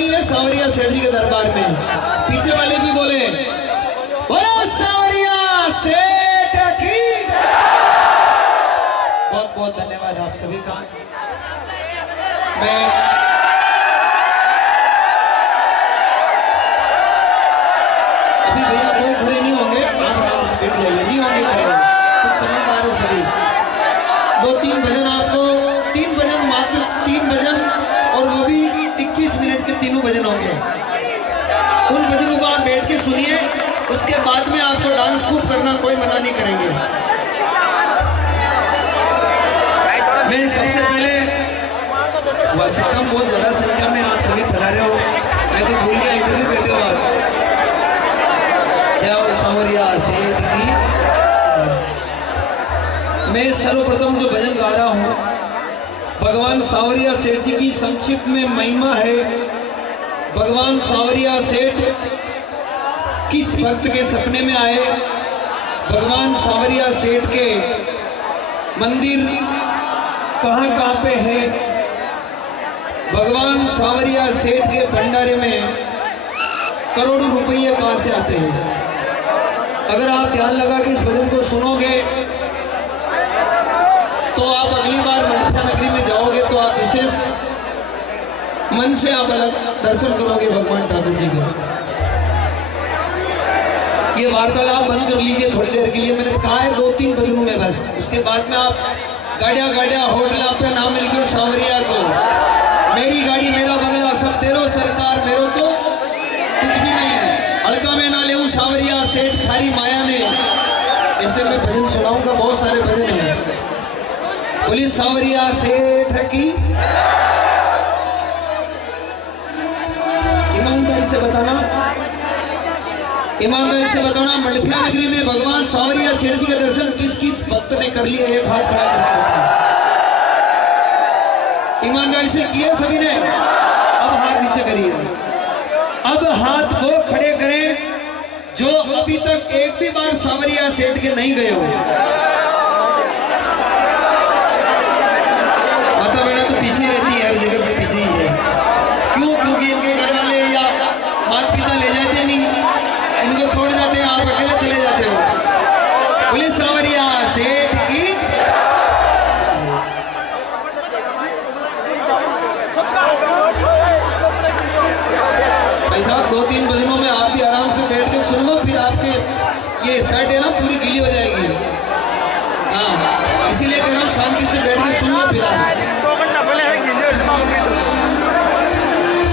ताली है सांवरिया सेठ जी के दरबार में। पीछे वाले भी बोले बोलो सांवरिया सेठ की। बहुत बहुत धन्यवाद आप सभी का। मैं अभी भैया कोई खड़े नहीं होंगे, आप आराम से बैठ जाइए, नहीं होंगे खड़े, कुछ समझदार है सभी। 2-3 भजन आपको, 3 भजन मात्र 3 भजन, और वो भी 21 मिनट के तीनों भजन होंगे। उन भजनों को आप बैठ के सुनिए, उसके बाद में आपको डांस खूब करना, कोई मना नहीं करेंगे। मैं सबसे पहले वाशिंगटन बहुत ज्यादा संख्या में आप सभी पधारे हो, मैं तो भूल गया इधर ही बैठे हो। जय सांवरिया सेठ की। मैं सर्वप्रथम जो भजन गा रहा हूँ, भगवान सांवरिया सेठ जी की संक्षिप्त में महिमा है। भगवान सांवरिया सेठ किस भक्त के सपने में आए, भगवान सांवरिया सेठ के मंदिर कहाँ कहाँ पे है, भगवान सांवरिया सेठ के भंडारे में करोड़ों रुपये कहाँ से आते हैं। अगर आप ध्यान लगा के इस भजन को सुनोगे तो आप अगली बार मणिपुर नगरी में जाओगे तो आप विशेष मन से आप अलग दर्शन करोगे भगवान ठाकुर जी के। ये वार्तालाप बंद कर लीजिए थोड़ी देर के लिए, मैंने कहा है 2-3 भजनों में बस, उसके बाद में आप गाड़िया होटल पे नाम मिल गया सांवरिया को, मेरी गाड़ी मेरा बंगला सब तेरो सरकार मेरो तो कुछ भी नहीं है, हल्का में ना ले सांवरिया सेठ थारी माया ने। ऐसे मैं भजन सुनाऊंगा, बहुत सारे भजन हैं। पुलिस सांवरिया सेठ की। ईमानदारी से बताना, ईमानदारी से बताना, मणिपुर नगरी में भगवान सांवरिया सेठ जी का दर्शन किस किस भक्त ने कर लिया, एक हाथ खड़ा करके। ईमानदारी से किया सभी ने? अब हाथ नीचे करिए। अब हाथ वो खड़े करें जो अभी तक एक भी बार सांवरिया सेठ के नहीं गए हो। माता बहना तो पीछे रहती है, हर जगह पे पीछे ही है। क्यों? क्योंकि इनके घर वाले या माता पिता ले जाते नहीं, इनको छोड़ जाते हैं, आप अकेले चले जाते हो। पुलिस सांवरिया सेठ की। भाई साहब 2-3 भजनों में आप भी आराम से बैठ के सुन लो, फिर आपके ये शर्ट है ना पूरी गीली हो जाएगी। हाँ, इसीलिए कह रहा हूँ शांति से बैठ के सुन लो। फिर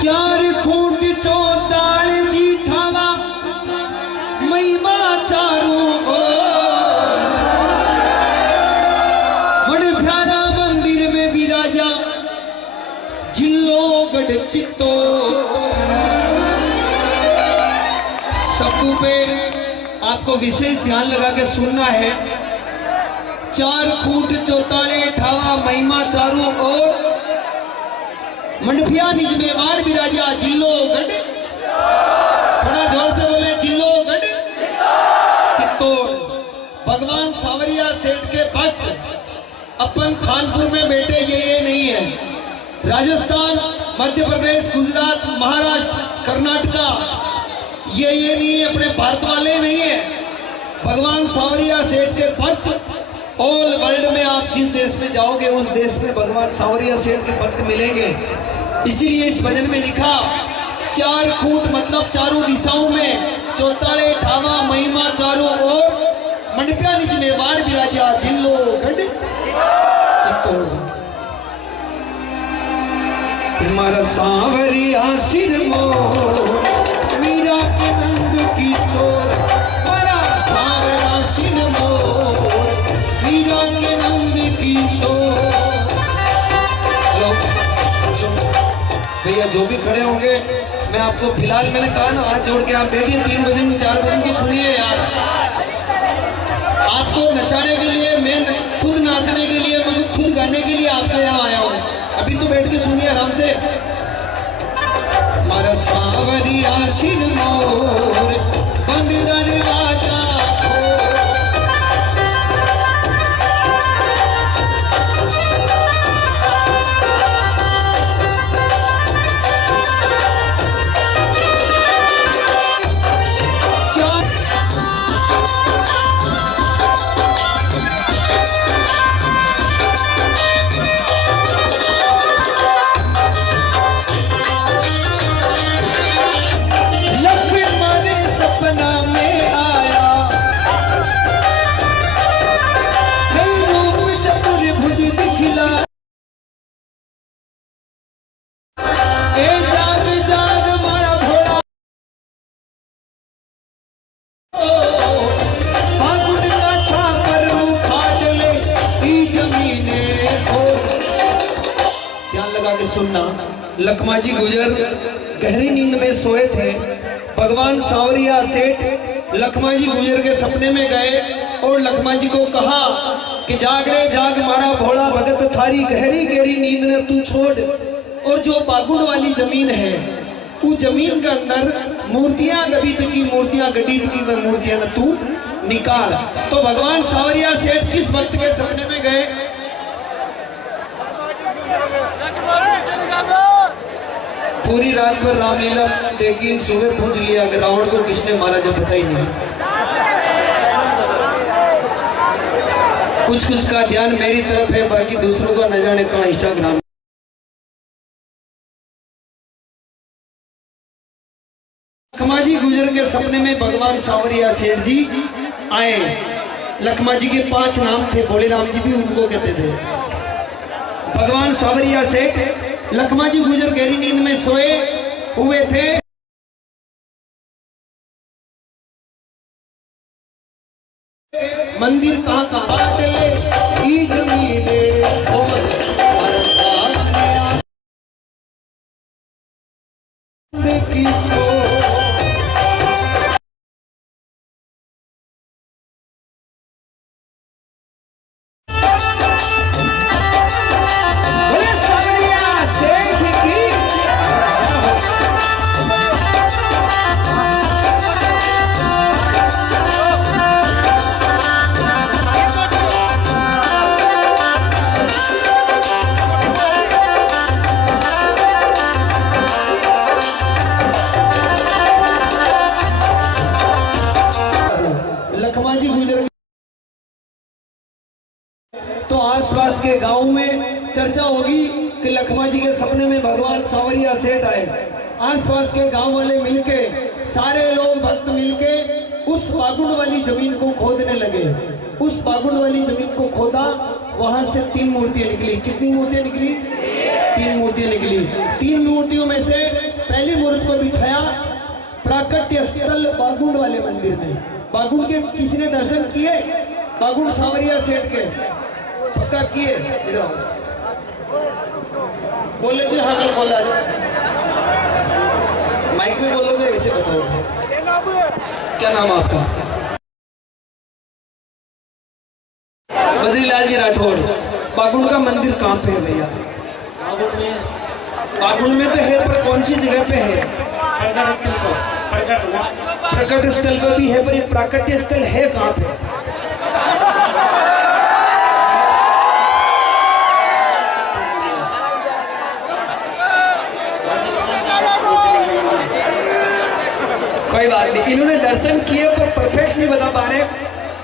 4 खूंट 44 जी ठावा महिमा चारों ओर, बड़े प्यारा मंदिर में विराजा जिल्लो गढ़ चित्तो। सबको पे आपको विशेष ध्यान लगा के सुनना है। 4 खूंट 44 ठावा महिमा चारों ओर, मंडफिया निज में वाड़ विराजा जिल्लो गढ़। थोड़ा जोर से बोले, जिल्लो गढ़ चित्तौड़। भगवान सांवरिया सेठ के भक्त अपन खानपुर में बैठे ये नहीं है, राजस्थान, मध्य प्रदेश, गुजरात, महाराष्ट्र, कर्नाटका, ये नहीं है, अपने भारत वाले नहीं है। भगवान सांवरिया सेठ के भक्त ऑल वर्ल्ड में आप जिस देश में जाओगे उस देश में भगवान सांवरिया सेठ के भक्त मिलेंगे। इसीलिए इस भजन में लिखा 4 खूंट मतलब चारों दिशाओं में, 44 ठावा महिमा चारों ओर, मंडप्या निज में वाड़ विराजा जिल्लो गढ़ चित्तौड़। हमारा सांवरिया सिर मोर, मीरा के नंद किशोर, हमारा सांवरा सिर मोर, मीरा के नंद किशोर। हेलो भैया जो भी खड़े होंगे, मैं आपको फिलहाल मैंने कहा ना हाथ जोड़ के आप बैठिए, 3 भजन 4 भजन की सुनिए यार। आपको नचाने के लिए, मैं खुद नाचने के लिए, मैं खुद गाने के लिए आपके यहाँ आया हूँ। अभी तो बैठ के सुनिए आराम से। हमारा सांवरिया सिर मोर, बंद दरवाजा सुनना। लखमा जी गुजर गहरी नींद में सोए थे। भगवान सांवरिया सेठ लखमा जी गुजर के सपने में गए और लखमा जी को कहा कि जाग रे जाग मारा भोला भगत, थारी गहरी गहरी नींद ने तू छोड़ और जो बागुड़ वाली जमीन है उस जमीन के अंदर मूर्तियां दबी की मूर्तियां गड्डी की मूर्तियां न तू निकाल। तो भगवान सांवरिया सेठ किस वक्त के सपने में गए? पूरी रात पर रामलीला देखी, सुबह पूछ लिया कि रावण को किसने मारा, जब पता ही नहीं। कुछ कुछ का ध्यान मेरी तरफ है, बाकी दूसरों का न जाने कहाँ इंस्टाग्राम। लखमा जी गुजर के सपने में भगवान सांवरिया सेठ जी आए। लखमा जी के 5 नाम थे, भोले राम जी भी उनको कहते थे। भगवान सांवरिया सेठ लखमा जी गुजर गहरी नींद में सोए हुए थे। मंदिर कहाँ कहाँ तो आसपास के गांव में चर्चा होगी कि लखमा जी के सपने में भगवान सांवरिया सेठ आए। आसपास के गांव वाले मिलके, सारे लोग भक्त मिलके उस बागुड़ वाली जमीन को खोदने लगे। उस बागुड़ वाली जमीन को खोदा, वहां से 3 मूर्तियां निकली। कितनी मूर्तियां निकली? 3 मूर्तियां निकली। 3 मूर्तियों में से पहली मूर्ति को बिठाया प्राकट्य स्थल बागुड़ वाले मंदिर में। बागुड़ के किसी ने दर्शन किए? बागुड़ सांवरिया सेठ के पक्का किए? बोले जी हाँ कल बोला, माइक में बोलोगे ऐसे बताओ। क्या नाम आपका? बद्रीलाल जी राठौड़। बागुड़ का मंदिर कहाँ पे है भैया? बागुड़ में तो है, पर कौन सी जगह पे है? प्रकट स्थल पर भी है, पर ये प्राकट्य स्थल है कहाँ पे? कोई बात नहीं, इन्होंने दर्शन किए पर परफेक्ट नहीं बता पा रहे।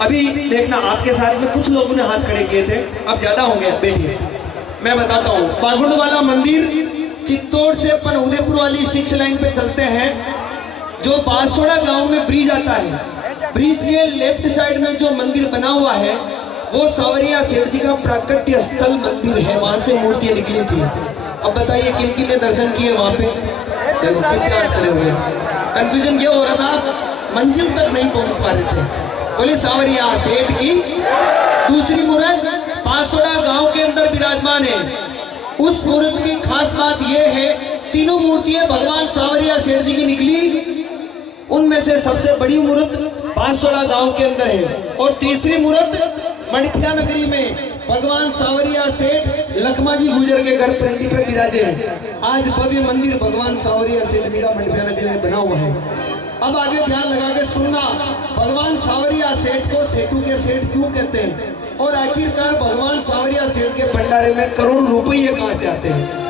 अभी देखना, आपके साथ में कुछ लोगों ने हाथ खड़े किए थे, अब ज्यादा हो गया। बैठिए, मैं बताता हूँ। बागुड़ वाला मंदिर चित्तौड़ से अपन उदयपुर वाली 6 लाइन पे चलते हैं। जो बांसवाड़ा गांव में ब्रिज आता है, ब्रिज के लेफ्ट साइड में जो मंदिर बना हुआ है वो सांवरिया सेठ जी का प्राकट्य स्थल मंदिर है। वहां से मूर्तियां निकली थी। अब बताइए किन किन ने दर्शन किए वहां पे? देखो कितने खड़े हुए। कंफ्यूजन क्या हो रहा था, मंजिल तक नहीं पहुंच पा रहे थे। बोले सांवरिया सेठ की दूसरी मूर्त बांसवाड़ा गांव के अंदर विराजमान है। उस मूर्त की खास बात यह है, तीनों मूर्तियां भगवान सांवरिया सेठ जी की निकली। उनमें से सबसे बड़ी मूर्त बांसवाड़ा गांव के अंदर है और तीसरी मूर्त मणिखिया नगरी में भगवान सांवरिया सेठ लखमा जी गुजर के घर परंडी पे विराजे हैं। आज भव्य मंदिर भगवान सांवरिया सेठ जी का मणिखिया नगरी में बना हुआ है। अब आगे ध्यान लगा के सुनना, भगवान सांवरिया सेठ को सेठू के सेठ क्यों कहते हैं और आखिरकार भगवान सांवरिया सेठ के भंडारे में करोड़ों रुपये कहां से आते हैं?